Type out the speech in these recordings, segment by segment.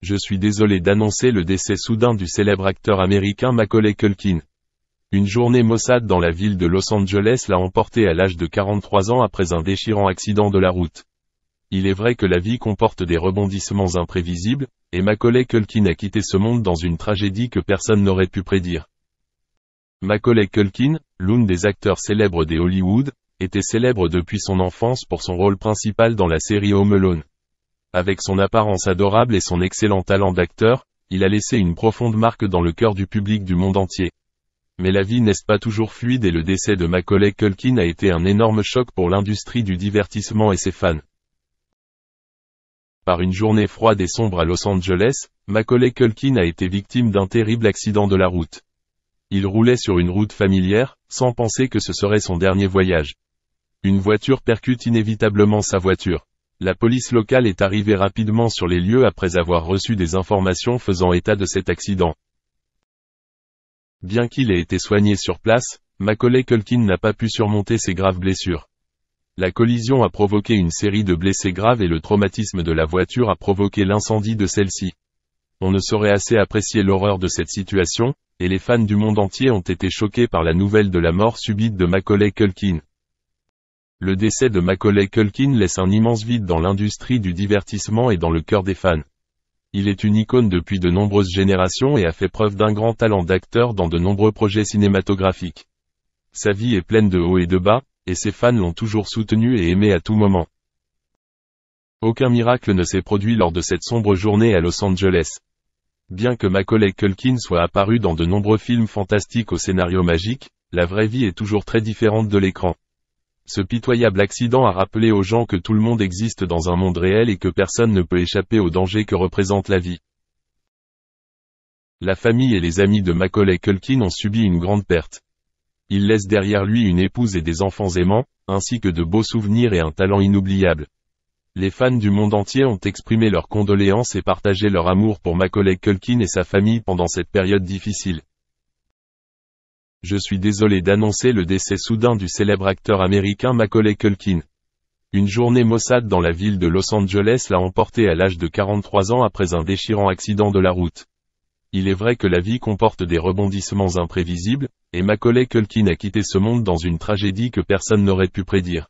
Je suis désolé d'annoncer le décès soudain du célèbre acteur américain Macaulay Culkin. Une journée maussade dans la ville de Los Angeles l'a emporté à l'âge de 43 ans après un déchirant accident de la route. Il est vrai que la vie comporte des rebondissements imprévisibles, et Macaulay Culkin a quitté ce monde dans une tragédie que personne n'aurait pu prédire. Macaulay Culkin, l'un des acteurs célèbres des Hollywood, était célèbre depuis son enfance pour son rôle principal dans la série Home Alone. Avec son apparence adorable et son excellent talent d'acteur, il a laissé une profonde marque dans le cœur du public du monde entier. Mais la vie n'est pas toujours fluide et le décès de Macaulay Culkin a été un énorme choc pour l'industrie du divertissement et ses fans. Par une journée froide et sombre à Los Angeles, Macaulay Culkin a été victime d'un terrible accident de la route. Il roulait sur une route familière, sans penser que ce serait son dernier voyage. Une voiture percute inévitablement sa voiture. La police locale est arrivée rapidement sur les lieux après avoir reçu des informations faisant état de cet accident. Bien qu'il ait été soigné sur place, Macaulay Culkin n'a pas pu surmonter ses graves blessures. La collision a provoqué une série de blessés graves et le traumatisme de la voiture a provoqué l'incendie de celle-ci. On ne saurait assez apprécier l'horreur de cette situation, et les fans du monde entier ont été choqués par la nouvelle de la mort subite de Macaulay Culkin. Le décès de Macaulay Culkin laisse un immense vide dans l'industrie du divertissement et dans le cœur des fans. Il est une icône depuis de nombreuses générations et a fait preuve d'un grand talent d'acteur dans de nombreux projets cinématographiques. Sa vie est pleine de hauts et de bas, et ses fans l'ont toujours soutenu et aimé à tout moment. Aucun miracle ne s'est produit lors de cette sombre journée à Los Angeles. Bien que Macaulay Culkin soit apparu dans de nombreux films fantastiques au scénario magique, la vraie vie est toujours très différente de l'écran. Ce pitoyable accident a rappelé aux gens que tout le monde existe dans un monde réel et que personne ne peut échapper au danger que représente la vie. La famille et les amis de Macaulay Culkin ont subi une grande perte. Il laisse derrière lui une épouse et des enfants aimants, ainsi que de beaux souvenirs et un talent inoubliable. Les fans du monde entier ont exprimé leurs condoléances et partagé leur amour pour Macaulay Culkin et sa famille pendant cette période difficile. Je suis désolé d'annoncer le décès soudain du célèbre acteur américain Macaulay Culkin. Une journée maussade dans la ville de Los Angeles l'a emporté à l'âge de 43 ans après un déchirant accident de la route. Il est vrai que la vie comporte des rebondissements imprévisibles, et Macaulay Culkin a quitté ce monde dans une tragédie que personne n'aurait pu prédire.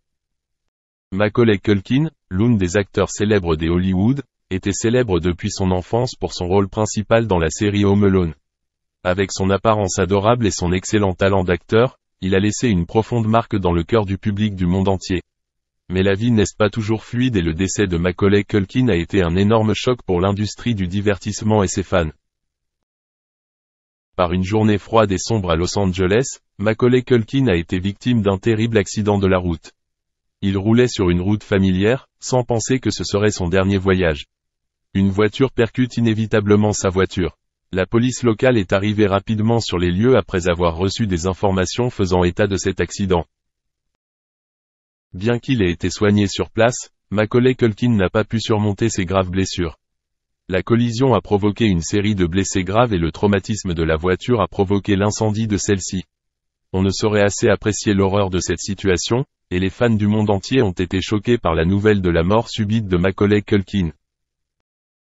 Macaulay Culkin, l'un des acteurs célèbres des Hollywood, était célèbre depuis son enfance pour son rôle principal dans la série Home Alone. Avec son apparence adorable et son excellent talent d'acteur, il a laissé une profonde marque dans le cœur du public du monde entier. Mais la vie n'est pas toujours fluide et le décès de Macaulay Culkin a été un énorme choc pour l'industrie du divertissement et ses fans. Par une journée froide et sombre à Los Angeles, Macaulay Culkin a été victime d'un terrible accident de la route. Il roulait sur une route familière, sans penser que ce serait son dernier voyage. Une voiture percute inévitablement sa voiture. La police locale est arrivée rapidement sur les lieux après avoir reçu des informations faisant état de cet accident. Bien qu'il ait été soigné sur place, Macaulay Culkin n'a pas pu surmonter ses graves blessures. La collision a provoqué une série de blessés graves et le traumatisme de la voiture a provoqué l'incendie de celle-ci. On ne saurait assez apprécier l'horreur de cette situation, et les fans du monde entier ont été choqués par la nouvelle de la mort subite de Macaulay Culkin.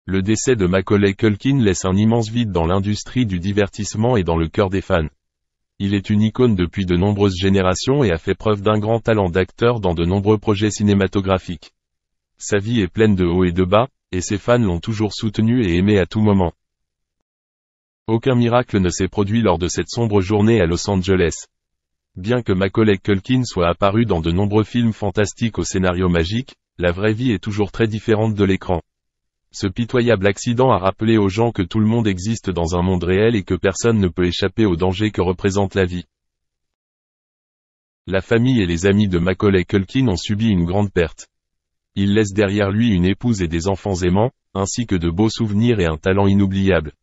Le décès de Macaulay Culkin laisse un immense vide dans l'industrie du divertissement et dans le cœur des fans. Il est une icône depuis de nombreuses générations et a fait preuve d'un grand talent d'acteur dans de nombreux projets cinématographiques. Sa vie est pleine de hauts et de bas, et ses fans l'ont toujours soutenu et aimé à tout moment. Aucun miracle ne s'est produit lors de cette sombre journée à Los Angeles. Bien que Macaulay Culkin soit apparu dans de nombreux films fantastiques au scénario magique, la vraie vie est toujours très différente de l'écran. Ce pitoyable accident a rappelé aux gens que tout le monde existe dans un monde réel et que personne ne peut échapper au danger que représente la vie. La famille et les amis de Macaulay Culkin ont subi une grande perte. Il laisse derrière lui une épouse et des enfants aimants, ainsi que de beaux souvenirs et un talent inoubliable.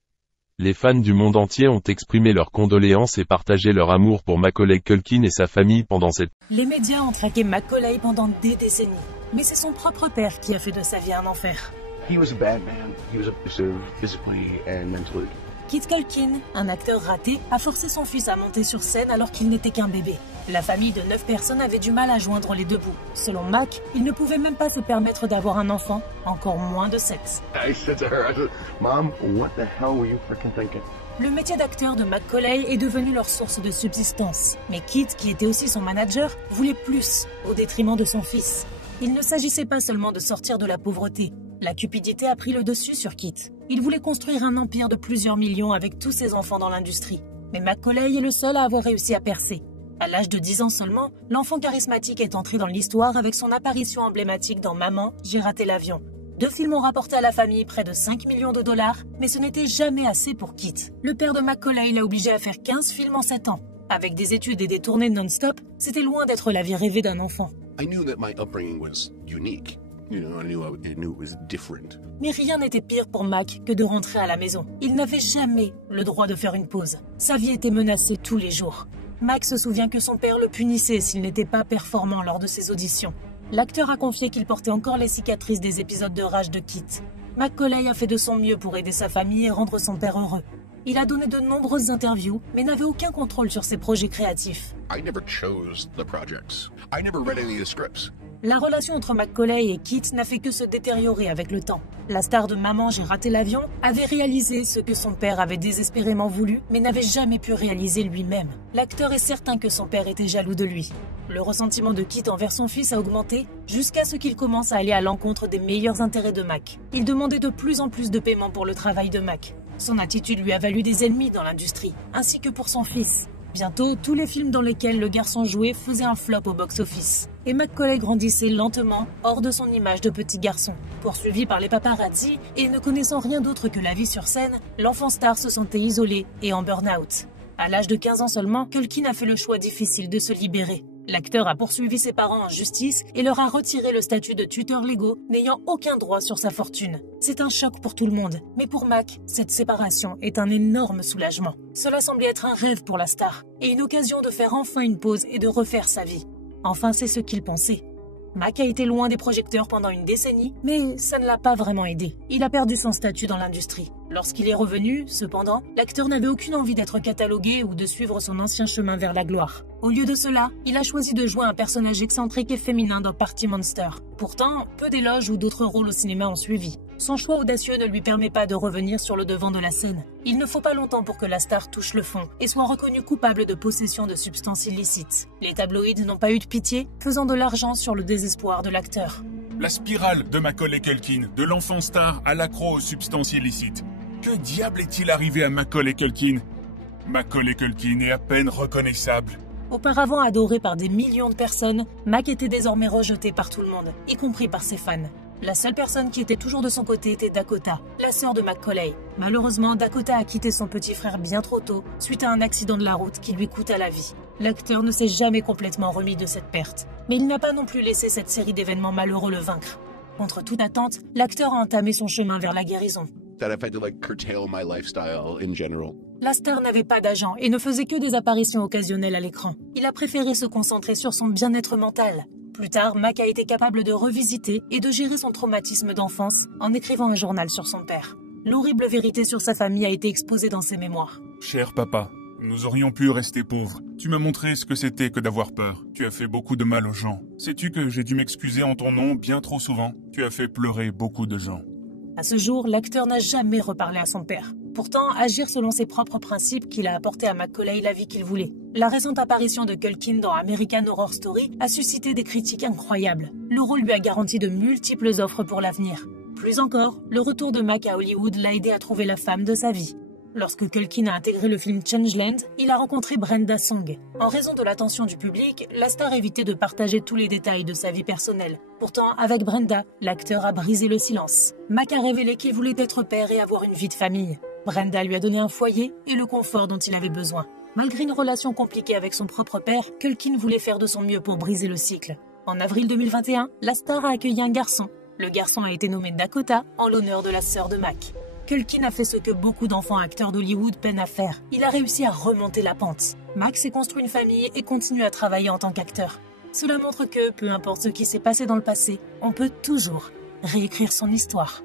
Les fans du monde entier ont exprimé leurs condoléances et partagé leur amour pour Macaulay Culkin et sa famille pendant cette... Les médias ont traqué Macaulay pendant des décennies, mais c'est son propre père qui a fait de sa vie un enfer. He was a bad man. He was abusive physically and mentally. Kit Culkin, un acteur raté, a forcé son fils à monter sur scène alors qu'il n'était qu'un bébé. La famille de 9 personnes avait du mal à joindre les deux bouts. Selon Mac, il ne pouvait même pas se permettre d'avoir un enfant, encore moins de sexe. I said to her, I said, Mom, what the hell were you freaking thinking? Le métier d'acteur de Macaulay est devenu leur source de subsistance. Mais Kit, qui était aussi son manager, voulait plus, au détriment de son fils. Il ne s'agissait pas seulement de sortir de la pauvreté. La cupidité a pris le dessus sur Kit. Il voulait construire un empire de plusieurs millions avec tous ses enfants dans l'industrie. Mais Macaulay est le seul à avoir réussi à percer. À l'âge de 10 ans seulement, l'enfant charismatique est entré dans l'histoire avec son apparition emblématique dans Maman, j'ai raté l'avion. 2 films ont rapporté à la famille près de 5 millions de dollars, mais ce n'était jamais assez pour Kit. Le père de Macaulay l'a obligé à faire 15 films en 7 ans. Avec des études et des tournées non-stop, c'était loin d'être la vie rêvée d'un enfant. I knew that my upbringing was unique. You know, I knew it was different. Mais rien n'était pire pour Mac que de rentrer à la maison. Il n'avait jamais le droit de faire une pause. Sa vie était menacée tous les jours. Mac se souvient que son père le punissait s'il n'était pas performant lors de ses auditions. L'acteur a confié qu'il portait encore les cicatrices des épisodes de rage de Kit. Macaulay a fait de son mieux pour aider sa famille et rendre son père heureux. Il a donné de nombreuses interviews, mais n'avait aucun contrôle sur ses projets créatifs. I never chose the projects. I never read any of the scripts. La relation entre Macaulay et Kit n'a fait que se détériorer avec le temps. La star de Maman, j'ai raté l'avion avait réalisé ce que son père avait désespérément voulu, mais n'avait jamais pu réaliser lui-même. L'acteur est certain que son père était jaloux de lui. Le ressentiment de Kit envers son fils a augmenté jusqu'à ce qu'il commence à aller à l'encontre des meilleurs intérêts de Mac. Il demandait de plus en plus de paiement pour le travail de Mac. Son attitude lui a valu des ennemis dans l'industrie, ainsi que pour son fils. Bientôt, tous les films dans lesquels le garçon jouait faisaient un flop au box-office. Et Macaulay grandissait lentement, hors de son image de petit garçon. Poursuivi par les paparazzi et ne connaissant rien d'autre que la vie sur scène, l'enfant star se sentait isolé et en burn-out. À l'âge de 15 ans seulement, Culkin a fait le choix difficile de se libérer. L'acteur a poursuivi ses parents en justice et leur a retiré le statut de tuteurs légaux, n'ayant aucun droit sur sa fortune. C'est un choc pour tout le monde, mais pour Mac, cette séparation est un énorme soulagement. Cela semblait être un rêve pour la star, et une occasion de faire enfin une pause et de refaire sa vie. Enfin, c'est ce qu'il pensait. Mac a été loin des projecteurs pendant une décennie, mais ça ne l'a pas vraiment aidé. Il a perdu son statut dans l'industrie. Lorsqu'il est revenu, cependant, l'acteur n'avait aucune envie d'être catalogué ou de suivre son ancien chemin vers la gloire. Au lieu de cela, il a choisi de jouer un personnage excentrique et féminin dans Party Monster. Pourtant, peu d'éloges ou d'autres rôles au cinéma ont suivi. Son choix audacieux ne lui permet pas de revenir sur le devant de la scène. Il ne faut pas longtemps pour que la star touche le fond et soit reconnue coupable de possession de substances illicites. Les tabloïds n'ont pas eu de pitié, faisant de l'argent sur le désespoir de l'acteur. La spirale de Macaulay Culkin, de l'enfant star à l'accro aux substances illicites. Que diable est-il arrivé à Macaulay Culkin? Macaulay Culkin est à peine reconnaissable. Auparavant adoré par des millions de personnes, Mac était désormais rejeté par tout le monde, y compris par ses fans. La seule personne qui était toujours de son côté était Dakota, la sœur de Macaulay. Malheureusement, Dakota a quitté son petit frère bien trop tôt, suite à un accident de la route qui lui coûta la vie. L'acteur ne s'est jamais complètement remis de cette perte, mais il n'a pas non plus laissé cette série d'événements malheureux le vaincre. Contre toute attente, l'acteur a entamé son chemin vers la guérison. That I've had to curtail my lifestyle in general. La star n'avait pas d'agent et ne faisait que des apparitions occasionnelles à l'écran. Il a préféré se concentrer sur son bien-être mental. Plus tard, Mac a été capable de revisiter et de gérer son traumatisme d'enfance en écrivant un journal sur son père. L'horrible vérité sur sa famille a été exposée dans ses mémoires. Cher papa, nous aurions pu rester pauvres. Tu m'as montré ce que c'était que d'avoir peur. Tu as fait beaucoup de mal aux gens. Sais-tu que j'ai dû m'excuser en ton nom bien trop souvent? Tu as fait pleurer beaucoup de gens. À ce jour, l'acteur n'a jamais reparlé à son père. Pourtant, agir selon ses propres principes qu'il a apporté à Macaulay la vie qu'il voulait. La récente apparition de Culkin dans American Horror Story a suscité des critiques incroyables. Le rôle lui a garanti de multiples offres pour l'avenir. Plus encore, le retour de Mac à Hollywood l'a aidé à trouver la femme de sa vie. Lorsque Culkin a intégré le film Changeland, il a rencontré Brenda Song. En raison de l'attention du public, la star évitait de partager tous les détails de sa vie personnelle. Pourtant, avec Brenda, l'acteur a brisé le silence. Mac a révélé qu'il voulait être père et avoir une vie de famille. Brenda lui a donné un foyer et le confort dont il avait besoin. Malgré une relation compliquée avec son propre père, Culkin voulait faire de son mieux pour briser le cycle. En avril 2021, la star a accueilli un garçon. Le garçon a été nommé Dakota en l'honneur de la sœur de Mac. Culkin a fait ce que beaucoup d'enfants acteurs d'Hollywood peinent à faire. Il a réussi à remonter la pente. Mac s'est construit une famille et continue à travailler en tant qu'acteur. Cela montre que, peu importe ce qui s'est passé dans le passé, on peut toujours réécrire son histoire.